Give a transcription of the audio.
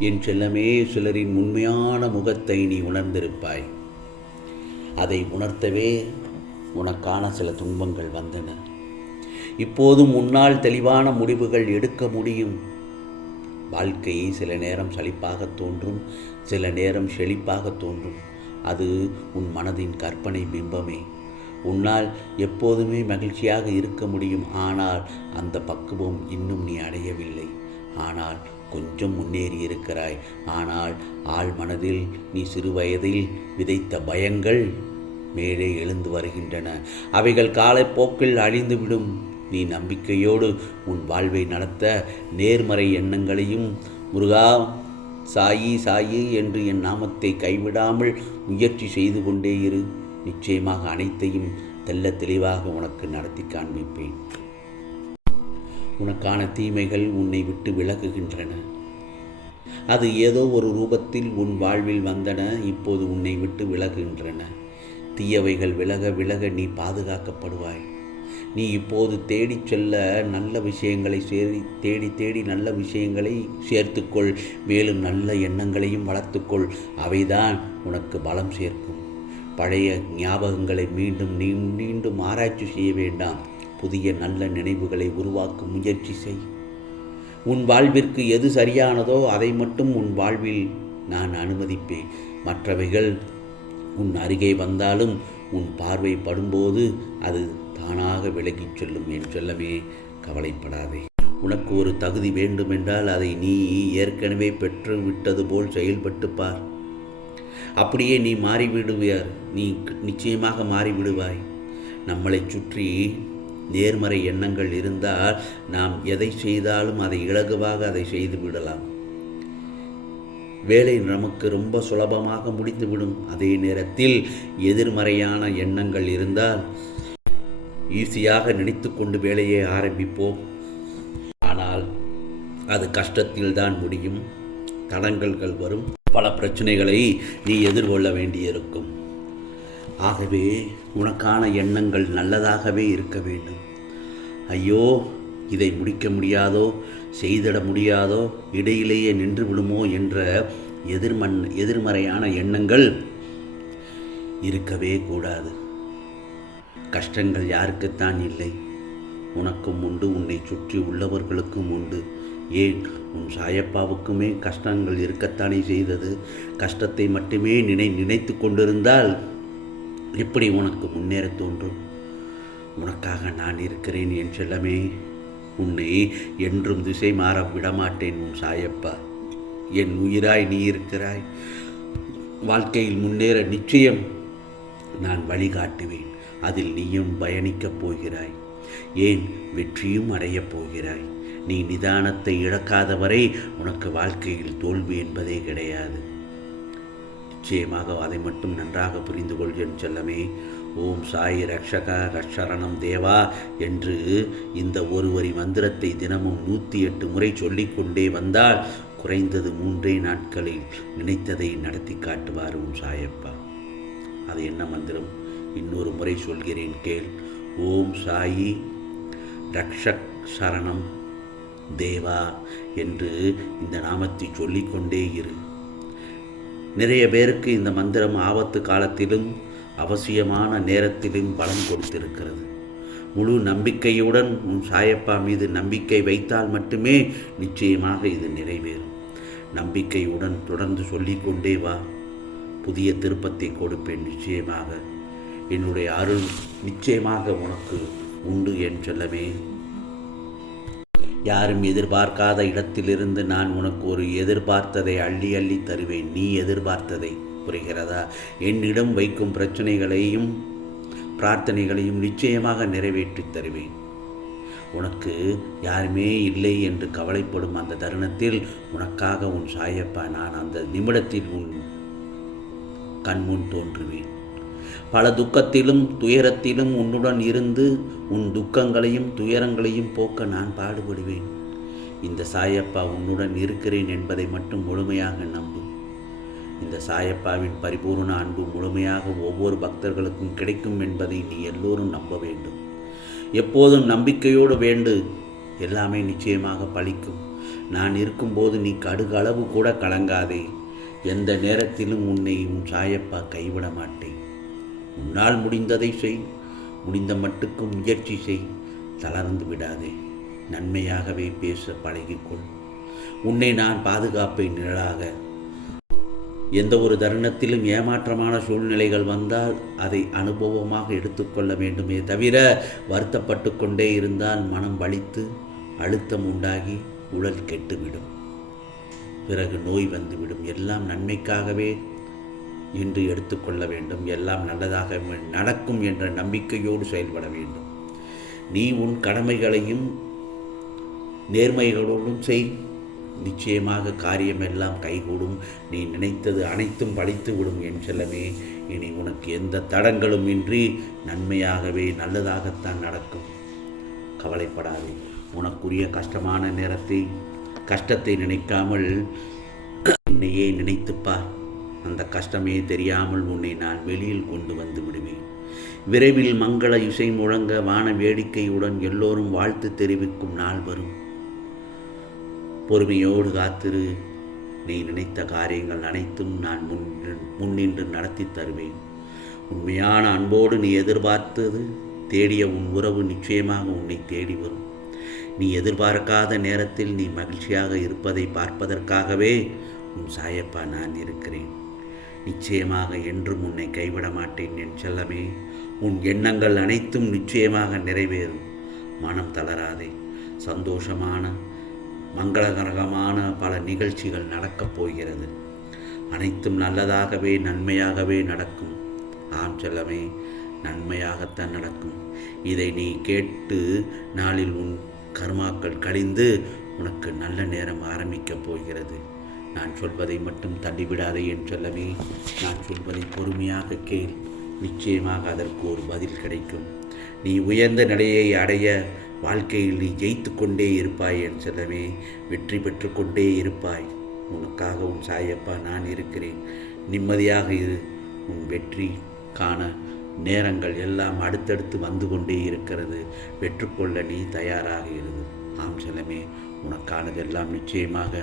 என் செல்லமே சிலரின் உண்மையான முகத்தை நீ உணர்ந்திருப்பாய். அதை உணர்த்தவே உனக்கான சில துன்பங்கள் வந்தன. இப்போதும் உன்னால் தெளிவான முடிவுகள் எடுக்க முடியும். வாழ்க்கை சில நேரம் சலிப்பாக தோன்றும் சில நேரம் செழிப்பாக தோன்றும். அது உன் மனதின் கற்பனை பிம்பமே. உன்னால் எப்போதுமே மகிழ்ச்சியாக இருக்க முடியும். ஆனால் அந்த பக்குவம் இன்னும் நீ அடையவில்லை. ஆனால் கொஞ்சம் முன்னேறி இருக்கிறாய். ஆனால் ஆள் மனதில் நீ சிறு வயதில் விதைத்த பயங்கள் மேலே எழுந்து வருகின்றன. அவைகள் காலப்போக்கில் அழிந்துவிடும். நீ நம்பிக்கையோடு உன் வாழ்வை நடத்த நேர்மறை எண்ணங்களையும் முருகா சாயி சாயி என்று என் நாமத்தை கைவிடாமல் முயற்சி செய்து கொண்டே இரு. நிச்சயமாக அனைத்தையும் தெல்ல தெளிவாக உனக்கு நடத்தி காண்பிப்பேன். உனக்கான தீமைகள் உன்னை விட்டு விலகுகின்றன. அது ஏதோ ஒரு ரூபத்தில் உன் வாழ்வில் வந்தன இப்போது உன்னை விட்டு விலகுகின்றன. தீயவைகள் விலக விலக நீ பாதுகாக்கப்படுவாய். நீ இப்போது தேடிச் செல்ல நல்ல விஷயங்களை சேரி தேடி தேடி நல்ல விஷயங்களை சேர்த்துக்கொள். மேலும் நல்ல எண்ணங்களையும் வளர்த்துக்கொள். அவைதான் உனக்கு பலம் சேர்க்கும். பழைய ஞாபகங்களை மீண்டும் நீ மீண்டும் ஆராய்ச்சி செய்ய வேண்டாம். புதிய நல்ல நினைவுகளை உருவாக்கும் முயற்சி செய். உன் வாழ்விற்கு எது சரியானதோ அதை மட்டும் உன் வாழ்வில் நான் அனுமதிப்பேன். மற்றவைகள் உன் அருகே வந்தாலும் உன் பார்வை படும்போது அது தானாக விலகிச் செல்லும் என்று சொல்லவே கவலைப்படாதே. உனக்கு ஒரு தகுதி வேண்டுமென்றால் அதை நீ ஏற்கனவே பெற்று விட்டது போல் செயல்பட்டு பார். அப்படியே நீ மாறிவிடுவார் நீ நிச்சயமாக மாறிவிடுவாய். நம்மளை சுற்றி நேர்மறை எண்ணங்கள் இருந்தால் நாம் எதை செய்தாலும் அதை இலகுவாக அதை செய்து விடலாம். வேலை நமக்கு ரொம்ப சுலபமாக முடிந்துவிடும். அதே நேரத்தில் எதிர்மறையான எண்ணங்கள் இருந்தால் ஈஸியாக நினைத்து கொண்டு வேலையை ஆரம்பிப்போம். ஆனால் அது கஷ்டத்தில் தான் முடியும். தடங்கல்கள் வரும். பல பிரச்சனைகளை நீ எதிர்கொள்ள வேண்டியிருக்கும். ஆகவே உனக்கான எண்ணங்கள் நல்லதாகவே இருக்க வேண்டும். ஐயோ இதை முடிக்க முடியாதோ செய்திட முடியாதோ இடையிலேயே நின்று விடுமோ என்ற எதிர்மன் எதிர்மறையான எண்ணங்கள் இருக்கவே கூடாது. கஷ்டங்கள் யாருக்குத்தான் இல்லை. உனக்கும் உண்டு உன்னை சுற்றி உள்ளவர்களுக்கும் உண்டு. ஏன்? உன் சாயப்பாவுக்குமே கஷ்டங்கள் இருக்கத்தானே செய்தது. கஷ்டத்தை மட்டுமே நினை நினைத்து கொண்டிருந்தால் எப்படி உனக்கு முன்னேற தோன்றும். உனக்காக நான் இருக்கிறேன் என் செல்லமே உன்னை என்றும் திசை மாற விடமாட்டேன் உன் சாயப்பா. என் உயிராய் நீ இருக்கிறாய். வாழ்க்கையில் முன்னேற நிச்சயம் நான் வழிகாட்டுவேன். அதில் நீயும் பயணிக்கப் போகிறாய். ஏன்? வெற்றியும் அடையப் போகிறாய். நீ நிதானத்தை இழக்காதவரை உனக்கு வாழ்க்கையில் தோல்வி என்பதே கிடையாது. நிச்சயமாக அதை மட்டும் நன்றாக புரிந்து கொள் என் செல்லமே. ஓம் சாய் ரக்ஷக ரக்ஷரணம் தேவா என்று இந்த ஒரு வரி மந்திரத்தை தினமும் நூற்றி எட்டு முறை சொல்லிக்கொண்டே வந்தால் குறைந்தது மூன்றே நாட்களில் நினைத்ததை நடத்தி காட்டுவார் ஓம் சாயப்பா. அது என்ன மந்திரம்? இன்னொரு முறை சொல்கிறேன் கேள். ஓம் சாயி ரக்ஷக் சரணம் தேவா என்று இந்த நாமத்தை சொல்லிக்கொண்டே இரு. நிறைய பேருக்கு இந்த மந்திரம் ஆபத்து காலத்திலும் அவசியமான நேரத்திலும் பலம் கொடுத்திருக்கிறது. முழு நம்பிக்கையுடன் உன் சாயப்பா மீது நம்பிக்கை வைத்தால் மட்டுமே நிச்சயமாக இது நிறைவேறும். நம்பிக்கையுடன் தொடர்ந்து சொல்லிக்கொண்டே வா. புதிய திருப்பத்தை கொடுப்பேன் நிச்சயமாக. என்னுடைய அருள் நிச்சயமாக உனக்கு உண்டு என் சொல்லவே யாரும் எதிர்பார்க்காத இடத்திலிருந்து நான் உனக்கு ஒரு எதிர்பார்த்ததை அள்ளி அள்ளி தருவேன். நீ எதிர்பார்த்ததை புரிகிறதா? என்னிடம் வைக்கும் பிரச்சனைகளையும் பிரார்த்தனைகளையும் நிச்சயமாக நிறைவேற்றித் தருவேன். உனக்கு யாருமே இல்லை என்று கவலைப்படும் அந்த தருணத்தில் உனக்காக உன் சாயப்பா நான் அந்த நிமிடத்தில் உன் கண்முன் தோன்றுவேன். பல துக்கத்திலும் துயரத்திலும் உன்னுடன் இருந்து உன் துக்கங்களையும் துயரங்களையும் போக்க நான் பாடுபடுவேன். இந்த சாயப்பா உன்னுடன் இருக்கிறேன் என்பதை மட்டும் முழுமையாக நம்பு. இந்த சாயப்பாவின் பரிபூர்ண அன்பு முழுமையாக ஒவ்வொரு பக்தர்களுக்கும் கிடைக்கும் என்பதை நீ எல்லோரும் நம்ப வேண்டும். எப்போதும் நம்பிக்கையோடு வேண்டு. எல்லாமே நிச்சயமாக பழிக்கும். நான் இருக்கும்போது நீ கடுகளவு கூட கலங்காதே. எந்த நேரத்திலும் உன்னை உன் சாயப்பா கைவிட மாட்டேன். உன்னால் முடிந்ததை செய். முடிந்த மட்டுக்கு முயற்சி செய். தளர்ந்து விடாதே. நன்மையாகவே பேச பழகிக்கொள். உன்னை நான் பாதுகாப்பை நிழலாக. எந்த ஒரு தருணத்திலும் ஏமாற்றமான சூழ்நிலைகள் வந்தால் அதை அனுபவமாக எடுத்துக்கொள்ள வேண்டுமே தவிர வருத்தப்பட்டு கொண்டே இருந்தால் மனம் வலித்து அழுத்தம் உண்டாகி உடல் கெட்டுவிடும். பிறகு நோய் வந்துவிடும். எல்லாம் நன்மைக்காகவே என்று எடுத்துக்கொள்ள வேண்டும். எல்லாம் நல்லதாக நடக்கும் என்ற நம்பிக்கையோடு செயல்பட வேண்டும். நீ உன் கடமைகளையும் நேர்மைகளோடும் செய். நிச்சயமாக காரியமெல்லாம் கைகூடும். நீ நினைத்தது அனைத்தும் பழித்து விடும் என் செல்லமே. இனி உனக்கு எந்த தடங்களும் இன்றி நன்மையாகவே நல்லதாகத்தான் நடக்கும். கவலைப்படாதே. உனக்குரிய கஷ்டமான நேரத்தை கஷ்டத்தை நினைக்காமல் என்னையே நினைத்துப்பார். அந்த கஷ்டமே தெரியாமல் உன்னை நான் வெளியில் கொண்டு வந்து விடுவேன். விரைவில் மங்கள இசை முழங்க வான வேடிக்கையுடன் எல்லோரும் வாழ்த்து தெரிவிக்கும் நாள் வரும். பொறுமையோடு காத்திரு. நீ நினைத்த காரியங்கள் அனைத்தும் நான் முன் முன்னின்று நடத்தி தருவேன். உண்மையான அன்போடு நீ எதிர்பார்த்தது தேடிய உன் உறவு நிச்சயமாக உன்னை தேடி வரும். நீ எதிர்பார்க்காத நேரத்தில் நீ மகிழ்ச்சியாக இருப்பதை பார்ப்பதற்காகவே உன் சாயப்பா நான் இருக்கிறேன். நிச்சயமாக என்றும் உன்னை கைவிட மாட்டேன் என் செல்லமே. உன் எண்ணங்கள் அனைத்தும் நிச்சயமாக நிறைவேறும். மனம் தளராதே. சந்தோஷமான மங்களகரகமான பல நிகழ்ச்சிகள் நடக்கப் போகிறது. அனைத்தும் நல்லதாகவே நன்மையாகவே நடக்கும். ஆம் செல்லமே நன்மையாகத்தான் நடக்கும். இதை நீ கேட்டு நாளில் உன் கர்மாக்கள் கழிந்து உனக்கு நல்ல நேரம் ஆரம்பிக்கப் போகிறது. நான் சொல்வதை மட்டும் தள்ளிவிடாதே என் சொல்லவே நான் சொல்வதை பொறுமையாக கேள். நிச்சயமாக அதற்கு ஒரு பதில் கிடைக்கும். நீ உயர்ந்த நிலையை அடைய வாழ்க்கையில் நீ ஜெயித்து கொண்டே இருப்பாய் என் சொல்லவே வெற்றி பெற்று கொண்டே இருப்பாய். உனக்காக உன் சாயப்பா நான் இருக்கிறேன். நிம்மதியாக இரு. உன் வெற்றி காண நேரங்கள் எல்லாம் அடுத்தடுத்து வந்து கொண்டே இருக்கிறது. பெற்றுக்கொள்ள நீ தயாராக இரு. ஆம் செல்லமே உனக்கானதெல்லாம் நிச்சயமாக